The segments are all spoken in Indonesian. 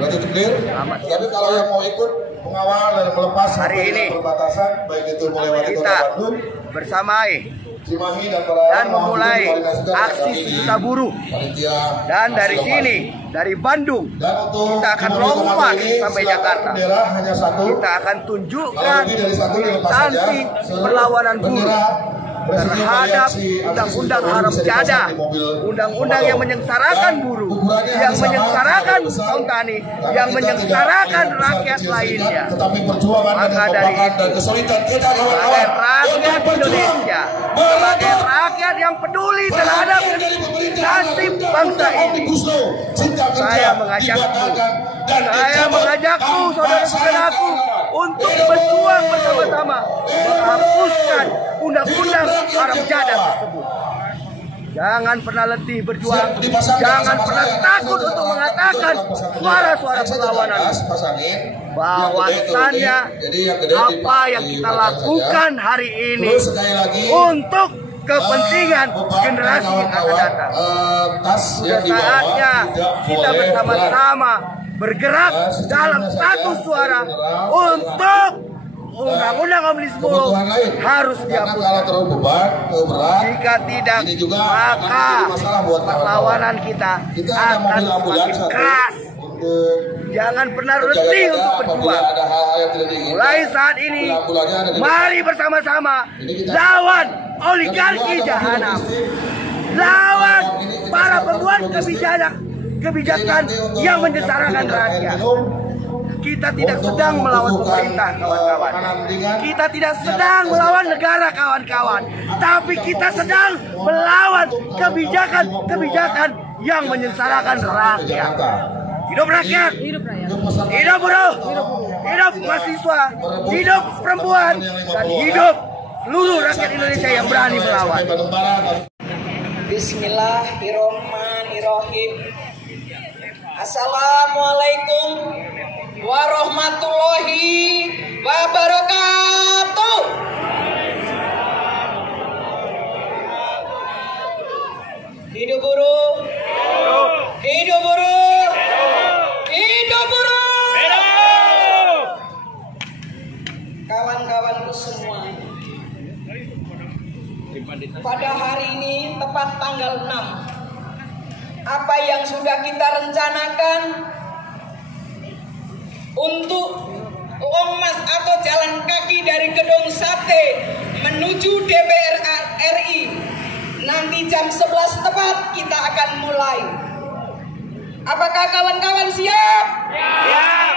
Berarti clear. Tapi kalau yang mau ikut mengawal dan melepas hari ini perbatasan, baik itu melewati Kota Bandung bersama Cimahi dan memulai aksi sejuta buruh. Dan dari sini, dari Bandung, kita akan lompat sampai Jakarta. Kita akan tunjukkan militansi perlawanan buruh terhadap undang-undang haram jadah, undang-undang yang menyengsarakan buruh, yang menyengsarakan kaum tani, yang menyengsarakan rakyat lainnya. Maka dari itu, sebagai rakyat Indonesia, sebagai rakyat yang peduli terhadap nasib bangsa ini, saya mengajakku, saudara-saudaraku, untuk berjuang bersama-sama menghapuskan undang-undang haram jadah tersebut. Jangan pernah letih berjuang, jangan pernah takut untuk mengatakan suara-suara perlawanan. Bahwasannya apa yang kita lakukan hari ini untuk kepentingan generasi yang akan datang. Sudah saatnya kita bersama-sama bergerak dalam satu suara untuk undang-undang Omnibus Law harus dihapuskan. Jika tidak, maka perlawanan kita akan semakin keras. Jangan pernah letih untuk berjuang. Mulai saat ini, mari bersama-sama lawan oligarki jahanam, lawan para pembuat kebijakan yang menyengsarakan rakyat. Kita tidak sedang melawan pemerintah, kawan-kawan. Kita tidak sedang melawan negara, kawan-kawan. Tapi kita sedang melawan kebijakan yang menyengsarakan rakyat. Hidup rakyat, hidup buruh, hidup mahasiswa, hidup perempuan, dan hidup seluruh rakyat Indonesia yang berani melawan. Bismillahirrahmanirrahim. Assalamualaikum warahmatullahi wabarakatuh. Hidup buruh, hidup buruh, hidup buruh. Kawan-kawanku semua, pada hari ini tepat tanggal 6, apa yang sudah kita rencanakan untuk Longmas atau jalan kaki dari Gedung Sate menuju DPR RI, nanti jam 11 tepat kita akan mulai. Apakah kawan-kawan siap? Siap.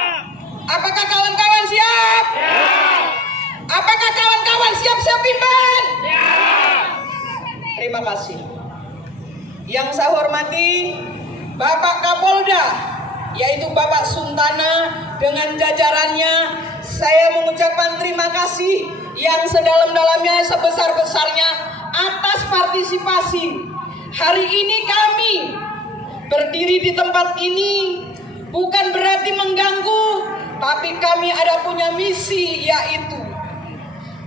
Apakah kawan-kawan siap? Siap. Apakah kawan-kawan siap-siap pimpin? Siap. Terima kasih. Yang saya hormati Bapak Kapolda, yaitu Bapak Suntana dengan jajarannya, saya mengucapkan terima kasih yang sedalam-dalamnya, sebesar-besarnya atas partisipasi. Hari ini kami berdiri di tempat ini bukan berarti mengganggu, tapi kami ada punya misi, yaitu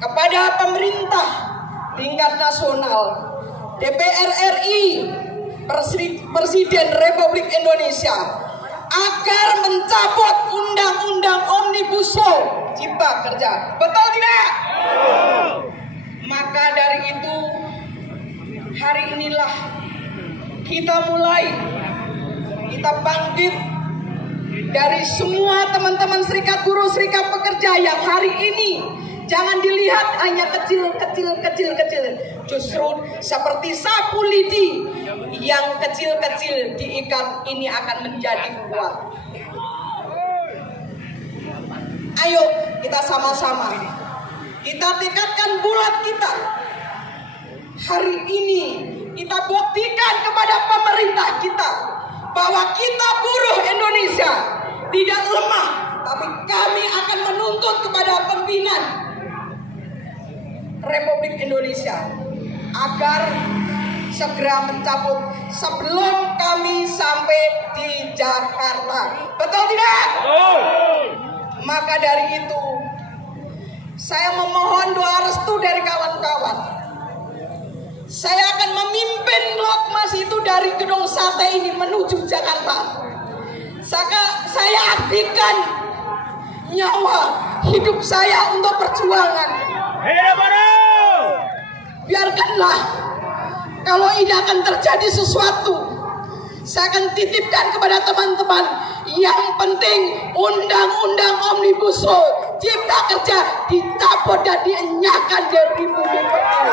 kepada pemerintah tingkat nasional, DPR RI, Presiden Republik Indonesia, agar mencabut undang-undang Omnibus Law Cipta Kerja. Betul tidak? Maka dari itu, hari inilah kita mulai, kita bangkit dari semua teman-teman serikat buruh, serikat pekerja yang hari ini jangan dilihat hanya kecil. Justru seperti sapu lidi yang kecil-kecil diikat ini akan menjadi kuat. Ayo kita sama-sama, kita tingkatkan bulat kita. Hari ini kita buktikan kepada pemerintah kita bahwa kita buruh Indonesia tidak lemah, tapi kami akan menuntut kepada pimpinan Republik Indonesia agar segera mencabut sebelum kami sampai di Jakarta. Betul tidak? Maka dari itu, saya memohon doa restu dari kawan-kawan. Saya akan memimpin Lokmas itu dari Gedung Sate ini menuju Jakarta. saya abdikan nyawa hidup saya untuk perjuangan. Biarkanlah kalau ini akan terjadi sesuatu, saya akan titipkan kepada teman-teman. Yang penting undang-undang Omnibus Law Cipta Kerja dicabut dan dienyahkan dari bumi pertiwi.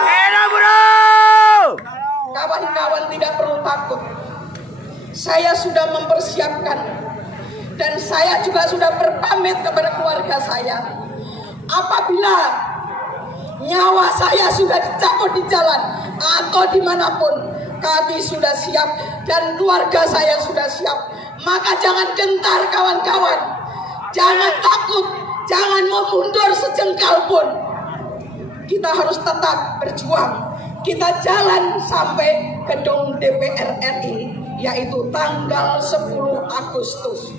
Kawan-kawan tidak perlu takut. Saya sudah mempersiapkan dan saya juga sudah berpamit kepada keluarga saya. Apabila nyawa saya sudah dicabut di jalan atau dimanapun, kami sudah siap dan keluarga saya sudah siap. Maka jangan gentar kawan-kawan, jangan takut, jangan mau mundur sejengkal pun. Kita harus tetap berjuang. Kita jalan sampai gedung DPR RI, yaitu tanggal 10 Agustus.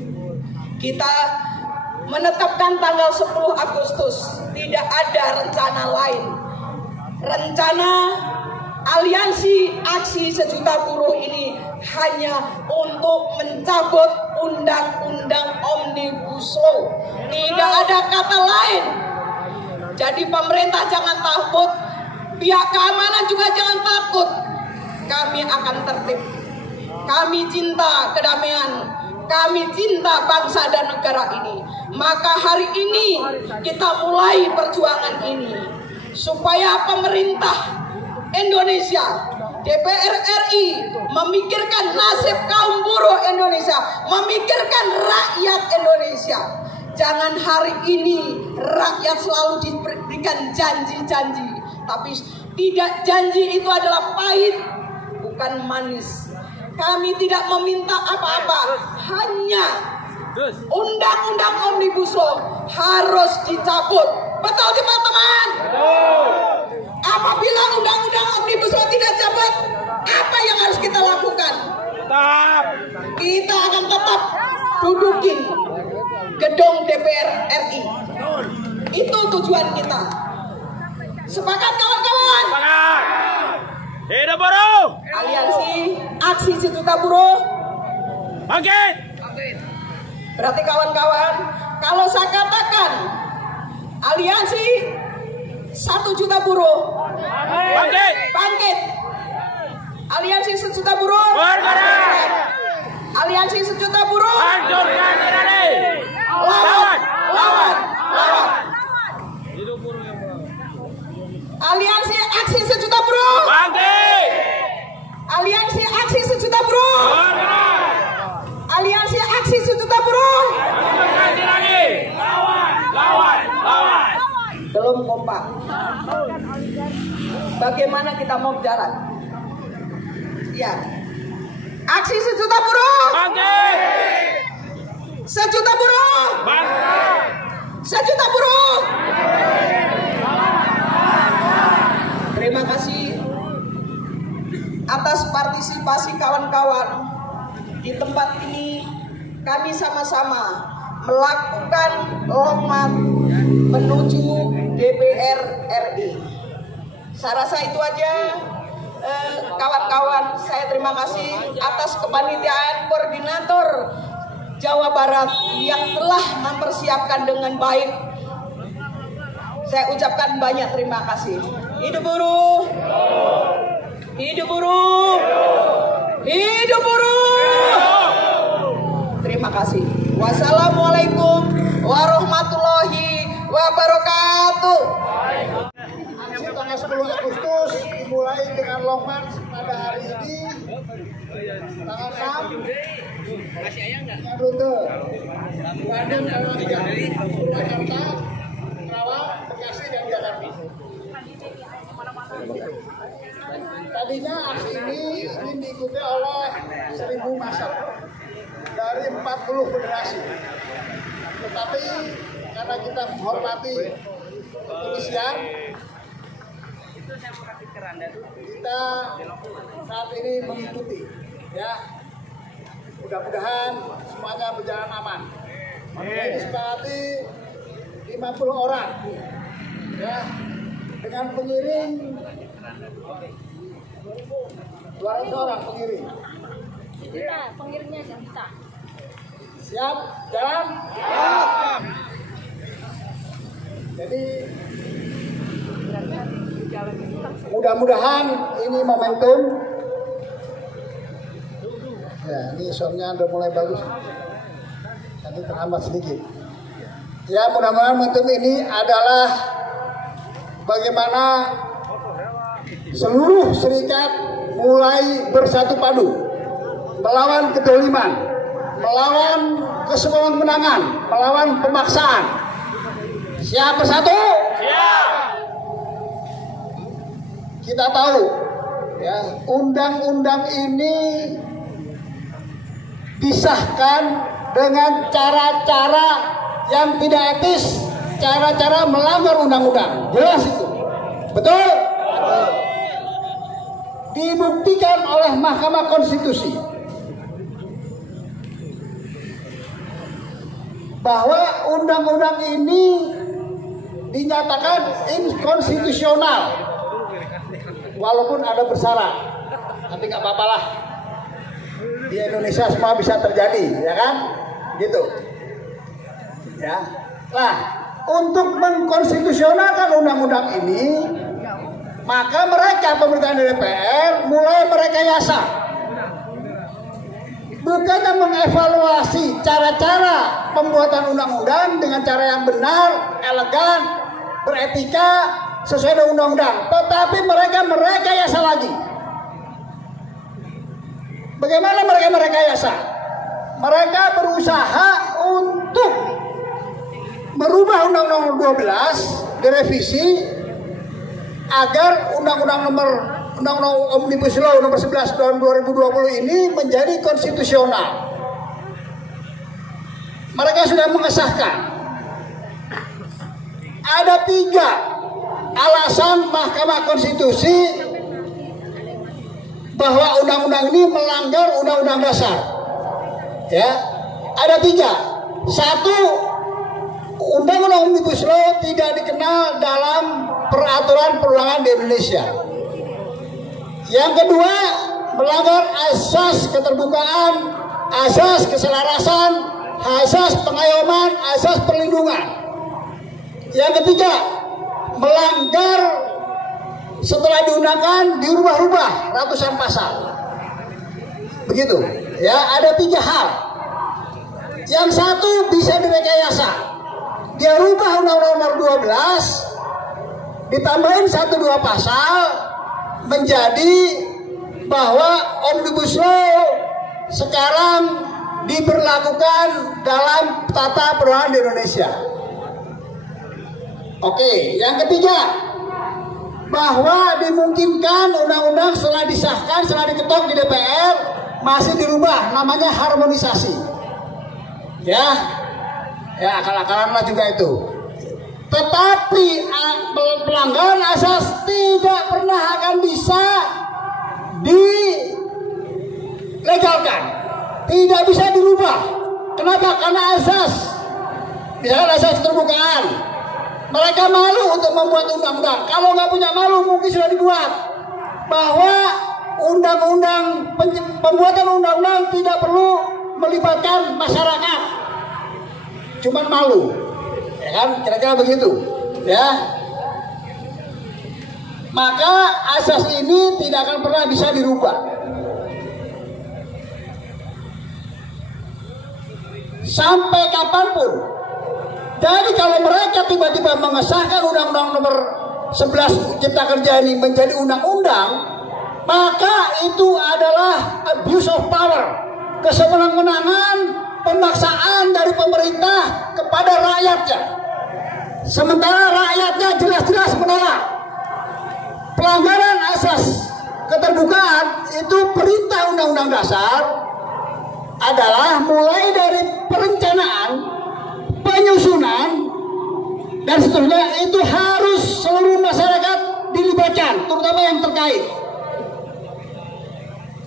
Kita menetapkan tanggal 10 Agustus, tidak ada rencana lain. Rencana aliansi aksi sejuta buruh ini hanya untuk mencabut undang-undang Omnibus Law. Tidak ada kata lain. Jadi pemerintah jangan takut, pihak keamanan juga jangan takut. Kami akan tertib. Kami cinta kedamaian. Kami cinta bangsa dan negara ini. Maka hari ini kita mulai perjuangan ini supaya pemerintah Indonesia, DPR RI memikirkan nasib kaum buruh Indonesia, memikirkan rakyat Indonesia. Jangan hari ini rakyat selalu diberikan janji-janji, tapi tidak, janji itu adalah pahit, bukan manis. Kami tidak meminta apa-apa, hanya undang-undang Omnibus Law harus dicabut. Betul teman-teman? Apabila undang-undang Omnibus Law tidak cabut, apa yang harus kita lakukan? Kita akan tetap dudukin gedung DPR RI. Itu tujuan kita. Sepakat kawan-kawan? Hidup buruh! Aliansi Aksi Sejuta Buruh Bangkit! Berarti kawan-kawan, kalau saya katakan aliansi 1 juta buruh Bangkit! bangkit, aliansi 1 juta buruh Bergerak! aliansi 1 juta buruh Hancurkan Irani! lawan, lawan, lawan. Aliansi Aksi 1 juta buruh, Bangkit! aliansi Aksi 1 juta buruh, Bergerak! aliansi Aksi 1 juta buruh. Hancurkan Irani! Lawan! Lawan! Lawan! Belum kompak. Bagaimana kita mau jalan? Ya, aksi 1 juta buruh, Bangkit! 1 juta buruh, Bangkit! 1 juta buruh. Terima kasih atas partisipasi kawan-kawan. Di tempat ini kami sama-sama melakukan long march menuju DPR RI. Saya rasa itu aja kawan-kawan. Saya terima kasih atas kepanitiaan koordinator Jawa Barat yang telah mempersiapkan dengan baik. Saya ucapkan banyak terima kasih. Hidup buruh! Hidup buruh! Hidup buruh! Terima kasih. Wassalamualaikum warahmatullahi wabarakatuh. Aksi tanggal 10 Agustus dimulai dengan long march pada hari ini tanggal 6 dengan rute Bandung, Purwakarta, Karawang, Bekasi, dan Jakarta. Tadinya aksi ini ingin diikuti oleh 1.000 massa dari 40 federasi, tetapi karena kita menghormati kepolisian, kita saat ini mengikuti, ya. Mudah-mudahan semuanya berjalan aman. Ini sepakati 50 orang, ya, dengan pengiring 200 orang pengiring. Kita pengiringnya kita. Siap? Jalan? Siap. Jadi mudah-mudahan ini momentum. Ya, ini soundnya udah mulai bagus. Nanti terhambat sedikit. Ya, mudah-mudahan momentum ini adalah bagaimana seluruh serikat mulai bersatu padu melawan kedoliman, melawan kesewenang-wenangan, melawan pemaksaan. Siap bersatu? Siap. Kita tahu ya, undang-undang ini disahkan dengan cara-cara yang tidak etis, cara-cara melanggar undang-undang. Jelas itu. Betul? Dibuktikan oleh Mahkamah Konstitusi bahwa undang-undang ini dinyatakan inkonstitusional walaupun ada bersyarat, tapi nggak apa-apa lah, di Indonesia semua bisa terjadi, ya kan, gitu ya. Nah, untuk mengkonstitusionalkan undang-undang ini, maka mereka pemerintahan DPR mulai merekayasa, bukannya mengevaluasi cara-cara pembuatan undang-undang dengan cara yang benar, elegan, beretika, sesuai dengan undang-undang, tetapi mereka merekayasa lagi. Bagaimana mereka merekayasa? Mereka berusaha untuk merubah Undang-Undang 12 direvisi agar Undang-Undang Omnibus Law nomor 11 tahun 2020 ini menjadi konstitusional. Mereka sudah mengesahkan. Ada 3 alasan Mahkamah Konstitusi bahwa undang-undang ini melanggar Undang-Undang Dasar. Ya, ada 3. 1, Undang-Undang Omnibus Law tidak dikenal dalam peraturan perundangan di Indonesia. Yang kedua, melanggar asas keterbukaan, asas keselarasan, asas pengayoman, asas perlindungan. Yang ketiga, melanggar setelah diundangkan dirubah-rubah ratusan pasal. Begitu. Ya, ada 3 hal. Yang satu bisa direkayasa. Dia rubah Undang-Undang nomor 12, ditambahin 1-2 pasal menjadi bahwa Omnibus Law sekarang diberlakukan dalam tata perundangan di Indonesia. Oke, yang ketiga, bahwa dimungkinkan undang-undang setelah disahkan, setelah diketok di DPR masih dirubah, namanya harmonisasi. Ya, akal-akalan lah juga itu. Tetapi pelanggaran asas tidak pernah akan bisa dilegalkan, tidak bisa dirubah. Kenapa? Karena asas, misalkan asas keterbukaan. Mereka malu untuk membuat undang-undang. Kalau nggak punya malu, mungkin sudah dibuat. Bahwa pembuatan undang-undang tidak perlu melibatkan masyarakat. Cuman malu. Ya kan? Kira-kira begitu. Ya. Maka asas ini tidak akan pernah bisa dirubah. Sampai kapanpun. Jadi kalau mereka tiba-tiba mengesahkan Undang-Undang nomor 11 Cipta Kerja ini menjadi undang-undang, maka itu adalah abuse of power, kesewenang-wenangan, pemaksaan dari pemerintah kepada rakyatnya. Sementara rakyatnya jelas-jelas menolak. Pelanggaran asas keterbukaan itu perintah Undang-Undang Dasar adalah mulai dari perencanaan, penyusunan, dan seterusnya, itu harus seluruh masyarakat dilibatkan, terutama yang terkait.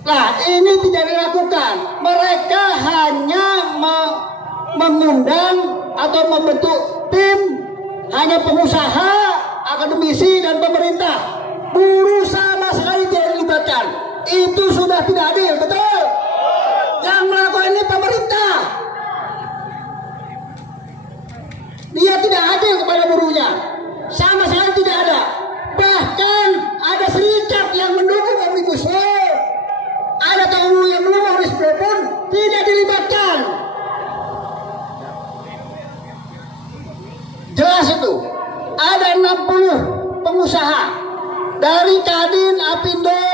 Nah, ini tidak dilakukan. Mereka hanya mengundang atau membentuk tim, hanya pengusaha, akademisi, dan pemerintah. Buruh sama sekali tidak dilibatkan. Itu sudah tidak adil, betul? Yang melakukan ini pemerintah. Dia tidak adil kepada buruhnya, sama sekali tidak ada. Bahkan ada serikat yang mendukung Omnibus Law, ada TU yang mendukung Omnibus Law pun tidak dilibatkan. Jelas itu. Ada 60 pengusaha dari Kadin, Apindo,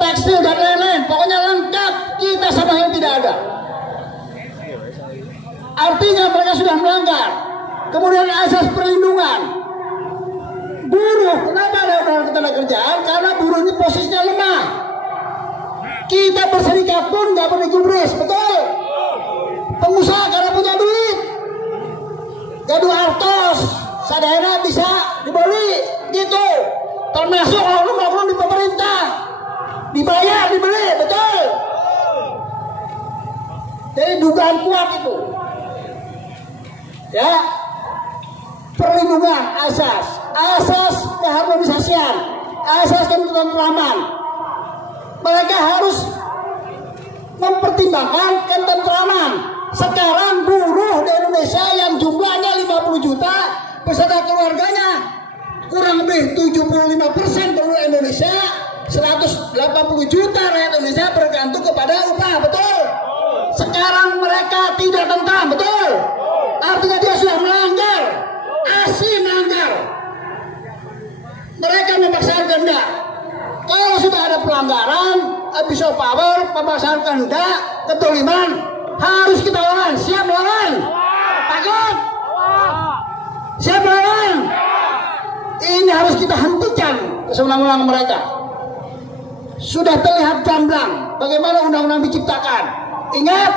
tekstil dan lain-lain, pokoknya lengkap, kita sama yang tidak ada. Artinya mereka sudah melanggar. Kemudian asas perlindungan buruh, kenapa ada undang-undang ketenagakerjaan? Karena buruh ini posisinya lemah. Kita berserikat pun nggak boleh gubris, betul? Pengusaha karena punya duit, gaduh artos, sadayana bisa dibeli, gitu. Termasuk oknum-oknum di pemerintah, dibayar, dibeli, betul? Jadi dugaan kuat itu. Ya, perlindungan asas keharmonisasian, asas ketentraman. Mereka harus mempertimbangkan ketentraman. Sekarang buruh di Indonesia yang jumlahnya 50 juta beserta keluarganya, kurang lebih 75% penduduk Indonesia, 180 juta rakyat Indonesia bergantung kepada upah, betul? Sekarang mereka tidak tentram, betul? Artinya dia sudah melanggar, asli melanggar. Mereka memaksakan kehendak. Kalau sudah ada pelanggaran, abuse of power, memaksakan kehendak, ketoliman, harus kita lawan. Siap lawan? Takut? Siap lawan? Ini harus kita hentikan kesewenang-wenangan mereka. Sudah terlihat gamblang bagaimana undang-undang diciptakan. Ingat,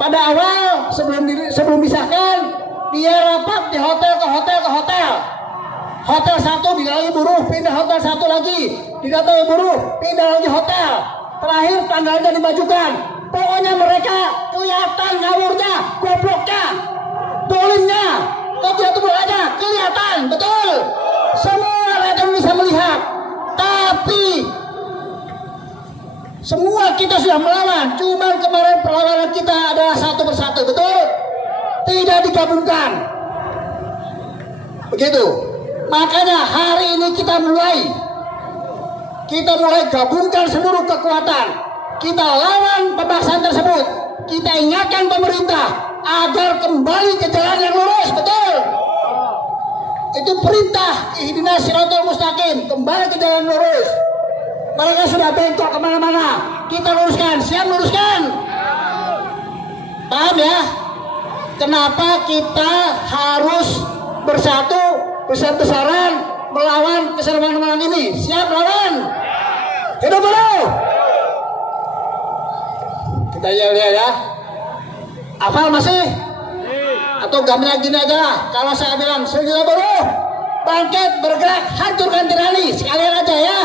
pada awal sebelum disahkan, dia rapat di hotel ke hotel. Hotel satu didatangi buruh, pindah hotel satu lagi, didatangi buruh, pindah lagi hotel. Terakhir tanggalnya dimajukan. Pokoknya mereka kelihatan ngawurnya, gobloknya, dolimnya, kegiatan kelihatan, betul. Semua rakyat bisa melihat. Tapi semua kita sudah melawan. Cuma kemarin perlawanan kita adalah satu persatu, betul? Tidak digabungkan. Begitu. Makanya hari ini kita mulai gabungkan seluruh kekuatan. Kita lawan pemaksaan tersebut. Kita ingatkan pemerintah agar kembali ke jalan yang lurus, betul? Itu perintah ihdinas siratal mustaqim, kembali ke jalan lurus. Mereka sudah bengkok kemana-mana, kita luruskan. Siap luruskan? Paham ya? Kenapa kita harus bersatu, besar-besaran melawan keseramahan ini? Siap lawan? Hidup buruh! Kita lihat ya. Hafal masih? Atau gambarnya gini aja? Kalau saya bilang sejuta buruh, bangkit, bergerak, hancurkan tirani. Sekalian aja ya.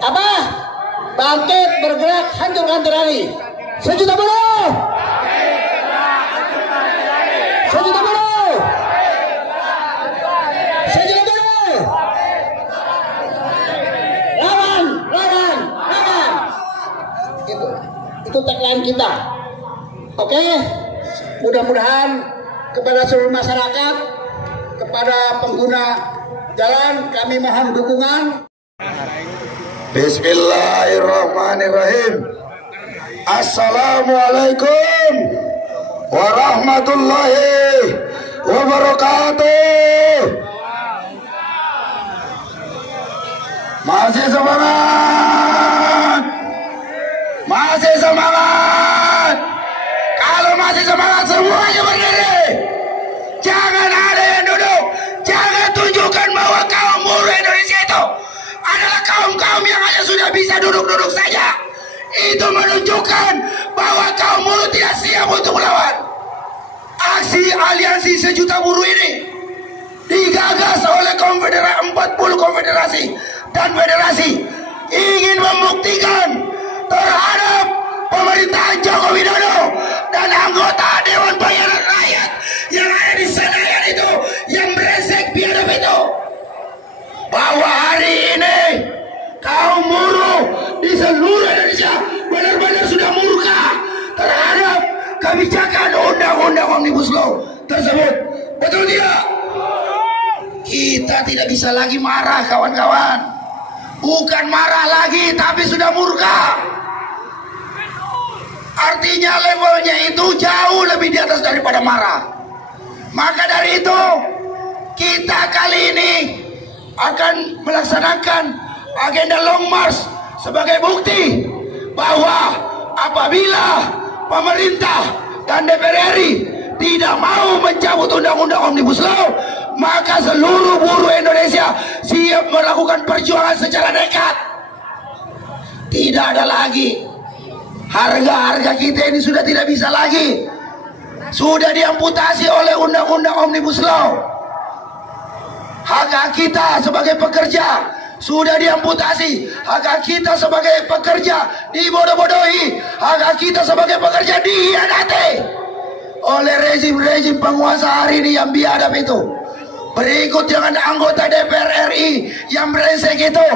Apa? Bangkit, bergerak, hancurkan tirani. Sejuta buruh. Sejuta buruh. Sejuta buruh. Lawan. Itu tagline kita. Oke? Mudah-mudahan kepada seluruh masyarakat, kepada pengguna jalan, kami mohon dukungan. Bismillahirrahmanirrahim. Assalamualaikum warahmatullahi wabarakatuh. Masih semangat. Masih semangat. Kalau masih semangat semuanya berdiri. Jangan ada yang duduk. Jangan tunjukkan bahwa kaum buruh Indonesia itu adalah kaum-kaum yang hanya sudah bisa duduk-duduk saja. Itu menunjukkan bahwa kaum buruh tidak siap untuk melawan. Aksi aliansi sejuta buruh ini digagas oleh 40 konfederasi dan federasi, ingin membuktikan terhadap pemerintahan Joko Widodo dan anggota Dewan Pengayaan Rakyat yang ada di Senayan itu, yang brengsek biadab itu, bahwa hari ini kaum buruh di seluruh Indonesia benar-benar sudah murka terhadap kebijakan undang-undang Omnibus Law. tersebut. Betul tidak? Kita tidak bisa lagi marah kawan-kawan. Bukan marah lagi, tapi sudah murka. Artinya levelnya itu jauh lebih di atas daripada marah. Maka dari itu kita kali ini akan melaksanakan agenda Long March sebagai bukti bahwa apabila pemerintah dan DPR RI tidak mau mencabut undang-undang Omnibus Law, maka seluruh buruh Indonesia siap melakukan perjuangan secara nekat. Tidak ada lagi harga-harga kita ini sudah tidak bisa lagi, sudah diamputasi oleh undang-undang Omnibus Law. Hak kita sebagai pekerja sudah diamputasi. Hak kita sebagai pekerja dibodoh-bodohi. Hak kita sebagai pekerja dihianati oleh rezim-rezim penguasa hari ini yang biadab itu. Berikut dengan anggota DPR RI yang brengsek itu.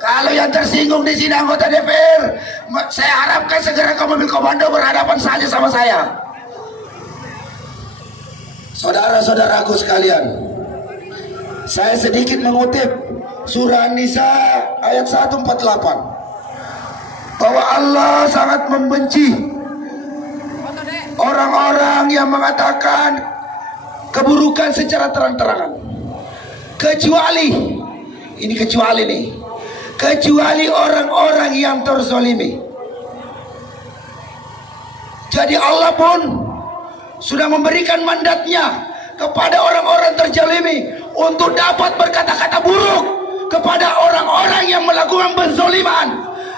Kalau yang tersinggung di sini anggota DPR, saya harapkan segera ke mobil komando berhadapan saja sama saya. Saudara-saudaraku sekalian, saya sedikit mengutip surah An-Nisa ayat 148 bahwa Allah sangat membenci orang-orang yang mengatakan keburukan secara terang-terangan, kecuali orang-orang yang terzalimi. Jadi Allah pun sudah memberikan mandatnya kepada orang-orang terzalimi untuk dapat berkata-kata buruk kepada orang-orang yang melakukan penzaliman.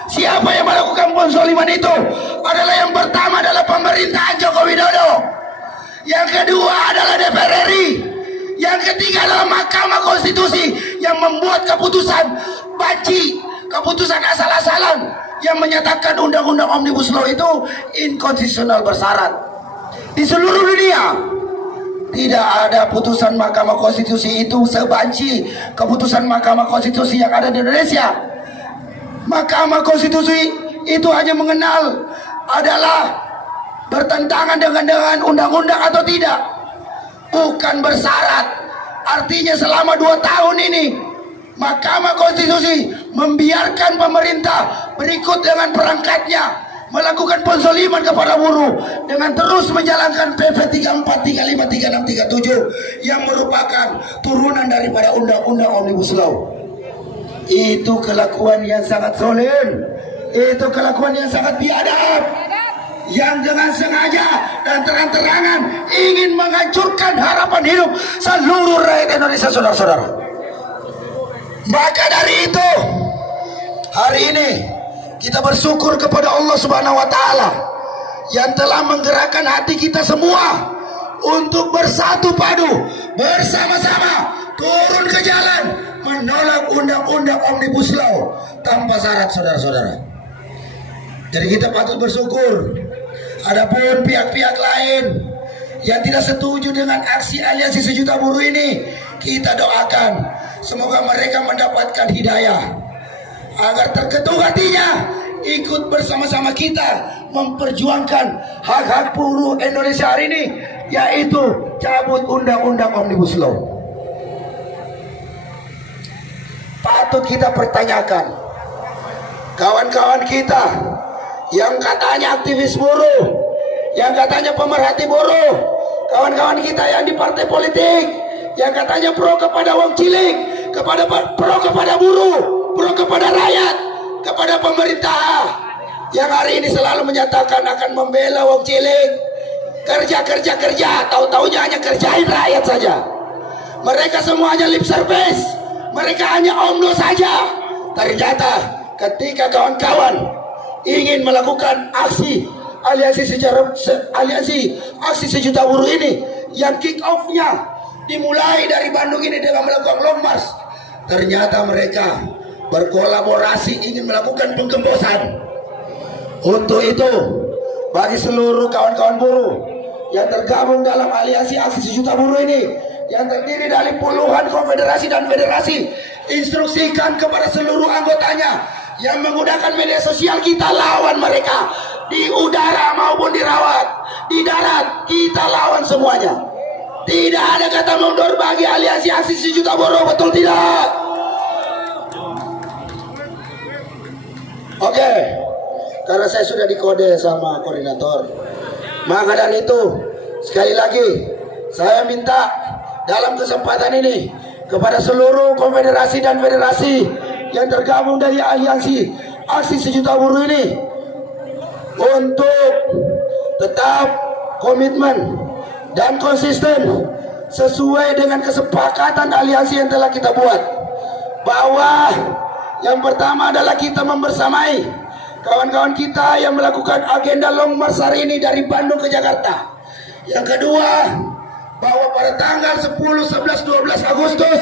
Siapa yang melakukan penzaliman itu? Adalah yang pertama adalah pemerintahan Joko Widodo, yang kedua adalah DPR RI, yang ketiga adalah Mahkamah Konstitusi yang membuat keputusan banci, keputusan asal-asalan yang menyatakan undang-undang Omnibus Law itu inkonstitusional bersyarat. Di seluruh dunia tidak ada putusan Mahkamah Konstitusi itu sebanci keputusan Mahkamah Konstitusi yang ada di Indonesia. Mahkamah Konstitusi itu hanya mengenal adalah bertentangan dengan undang-undang atau tidak, bukan bersyarat. Artinya selama 2 tahun ini Mahkamah Konstitusi membiarkan pemerintah berikut dengan perangkatnya melakukan penzaliman kepada buruh dengan terus menjalankan PP 34, 35, 36, 37 yang merupakan turunan daripada undang-undang Omnibus Law. Itu kelakuan yang sangat zalim, itu kelakuan yang sangat biadab, yang dengan sengaja dan terang-terangan ingin menghancurkan harapan hidup seluruh rakyat Indonesia, saudara-saudara. Maka dari itu hari ini kita bersyukur kepada Allah Subhanahu wa taala yang telah menggerakkan hati kita semua untuk bersatu padu bersama-sama turun ke jalan menolak undang-undang Omnibus Law tanpa syarat, saudara-saudara. Jadi kita patut bersyukur. Adapun pihak-pihak lain yang tidak setuju dengan aksi aliansi sejuta buruh ini, kita doakan semoga mereka mendapatkan hidayah agar terketuk hatinya ikut bersama-sama kita memperjuangkan hak-hak buruh Indonesia hari ini, yaitu cabut undang-undang Omnibus Law. Patut kita pertanyakan kawan-kawan kita yang katanya aktivis buruh, yang katanya pemerhati buruh, kawan-kawan kita yang di partai politik, yang katanya pro kepada wong cilik, pro kepada buruh, pro kepada rakyat, kepada pemerintah, yang hari ini selalu menyatakan akan membela wong cilik, kerja, tahu-taunya hanya kerjain rakyat saja. Mereka semuanya lip service, mereka hanya omno saja. Ternyata ketika kawan-kawan ingin melakukan aksi aksi sejuta buruh ini, yang kick off-nya dimulai dari Bandung ini dengan melakukan Long March, ternyata mereka berkolaborasi ingin melakukan penggembosan. Untuk itu, bagi seluruh kawan-kawan buruh yang tergabung dalam aliansi aksi sejuta buruh ini, yang terdiri dari puluhan konfederasi dan federasi, instruksikan kepada seluruh anggotanya yang menggunakan media sosial, kita lawan mereka di udara maupun di darat, kita lawan semuanya. Tidak ada kata mundur bagi aliansi aksi 1 juta buruh, betul tidak? Oke, karena saya sudah dikode sama koordinator, maka dari itu sekali lagi saya minta dalam kesempatan ini kepada seluruh konfederasi dan federasi yang tergabung dari aliansi aksi 1 juta buruh ini untuk tetap komitmen dan konsisten sesuai dengan kesepakatan aliansi yang telah kita buat, bahwa yang pertama adalah kita membersamai kawan-kawan kita yang melakukan agenda long march hari ini dari Bandung ke Jakarta. Yang kedua, bahwa pada tanggal 10, 11, 12 Agustus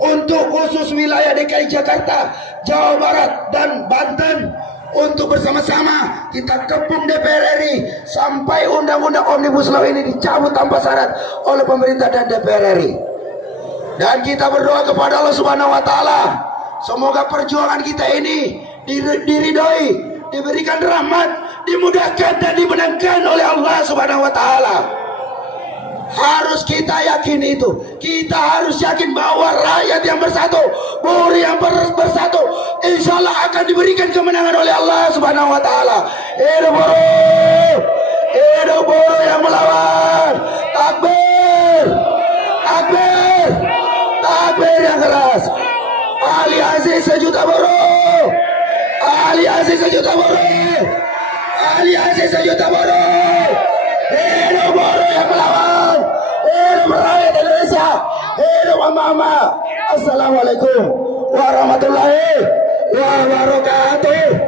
untuk khusus wilayah DKI Jakarta, Jawa Barat dan Banten, untuk bersama-sama kita kepung DPR RI sampai undang-undang Omnibus Law ini dicabut tanpa syarat oleh pemerintah dan DPR RI. Dan kita berdoa kepada Allah Subhanahu wa taala, semoga perjuangan kita ini diridhoi, diberikan rahmat, dimudahkan dan dimenangkan oleh Allah Subhanahu wa taala. Harus kita yakin itu. Kita harus yakin bahwa rakyat yang bersatu, buruh yang bersatu, insya Allah akan diberikan kemenangan oleh Allah Subhanahu wa taala. Hidup buruh, hidup buruh yang melawan. Takbir, takbir, takbir yang keras. Aliansi 1 juta buruh, aliansi 1 juta buruh, aliansi 1 juta buruh. Hidup buruh yang melawan, hidup rakyat Indonesia, hidup mama. Assalamualaikum warahmatullahi wabarakatuh.